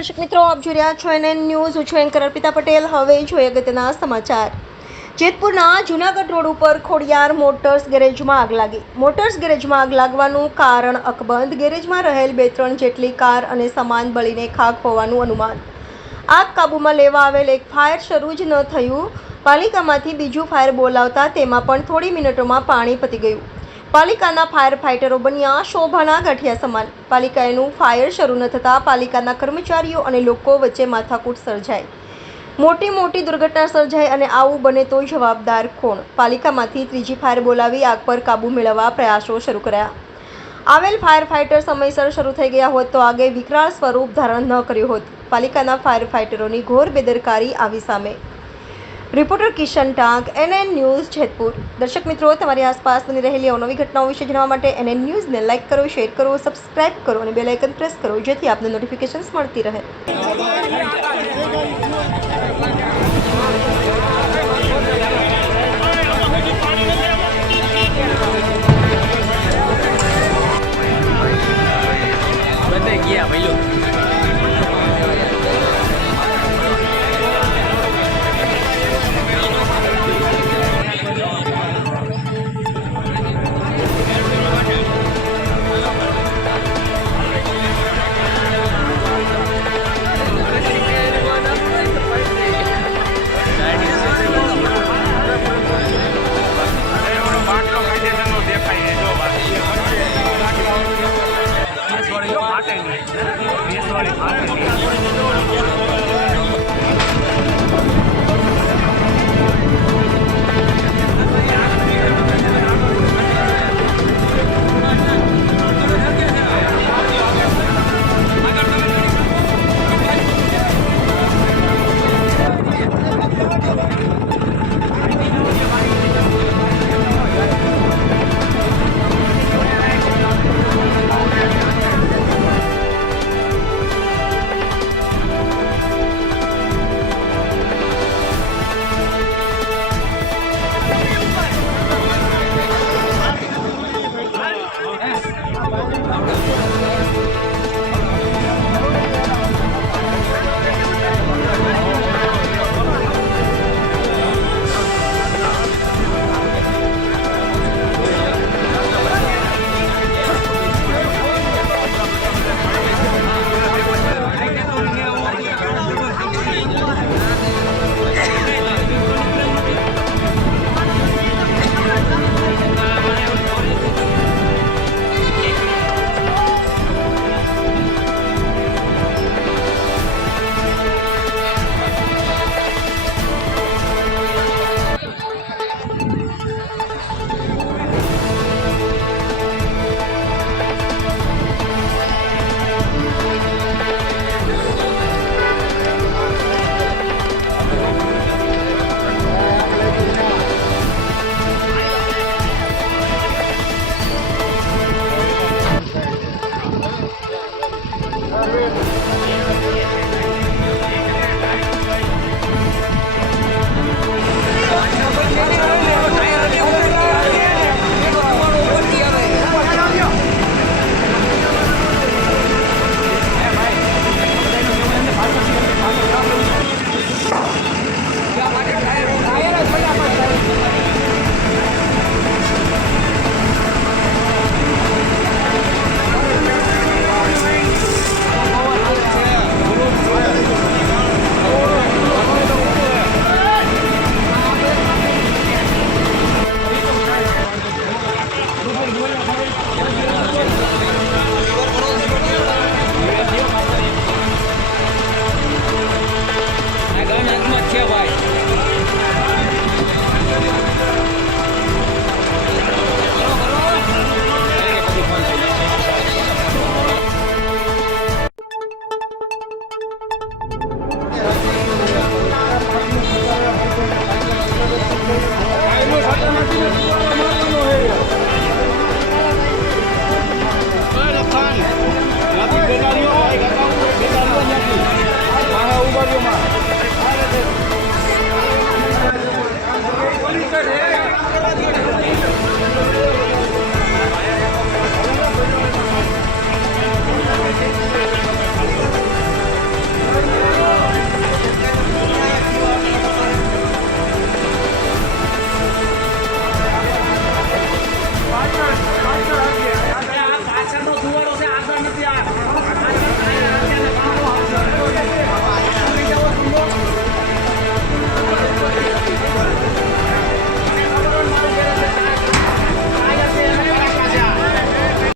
દર્શક મિત્રો, આપ જોઈ રહ્યા છો NN ન્યૂઝ. હું છું એન્કર અર્પિતા પટેલ. હવે જોઈએ અગત્યના સમાચાર. જેતપુરના જૂનાગઢ રોડ ઉપર ખોડિયાર મોટર્સ ગેરેજમાં આગ લાગી. મોટર્સ ગેરેજમાં આગ લાગવાનું કારણ અકબંધ. ગેરેજમાં રહેલ 2-3 જેટલી કાર અને સામાન બળીને ખાખ હોવાનું અનુમાન. આગ કાબૂમાં લેવા આવેલ એક ફાયર શરૂ જ ન થયું. પાલિકામાંથી બીજું ફાયર બોલાવતા તેમાં પણ થોડી મિનિટોમાં પાણી પતી ગયું. પાલિકાના ફાયર ફાઇટરો બન્યા શોભાના ગાંઠિયા સમાન. પાલિકાનું ફાયર શરૂ ન થતાં પાલિકાના કર્મચારીઓ અને લોકો વચ્ચે માથાકૂટ સર્જાઈ. મોટી દુર્ઘટના સર્જાઈ અને આવું બને તો જવાબદાર કોણ? પાલિકામાંથી ત્રીજી ફાયર બોલાવી આગ પર કાબૂ મેળવવા પ્રયાસો શરૂ કર્યા. આવેલ ફાયર ફાઇટર સમયસર શરૂ થઈ ગયા હોત તો આગે વિકરાળ સ્વરૂપ ધારણ ન કર્યું હોત. પાલિકાના ફાયર ફાઇટરોની ઘોર બેદરકારી આવી સામે. રિપોર્ટર કિશન ટાંક, NN ન્યૂઝ, જેતપુર. દર્શક મિત્રો, તમારી આસપાસ બની રહેલી અવનવી ઘટનાઓ વિશે જાણવા માટે NN ન્યૂઝને લાઇક કરો, શેર કરો, સબસ્ક્રાઇબ કરો અને બેલ આઇકન પ્રેસ કરો, જેથી આપને નોટિફિકેશન્સ મળતી રહે.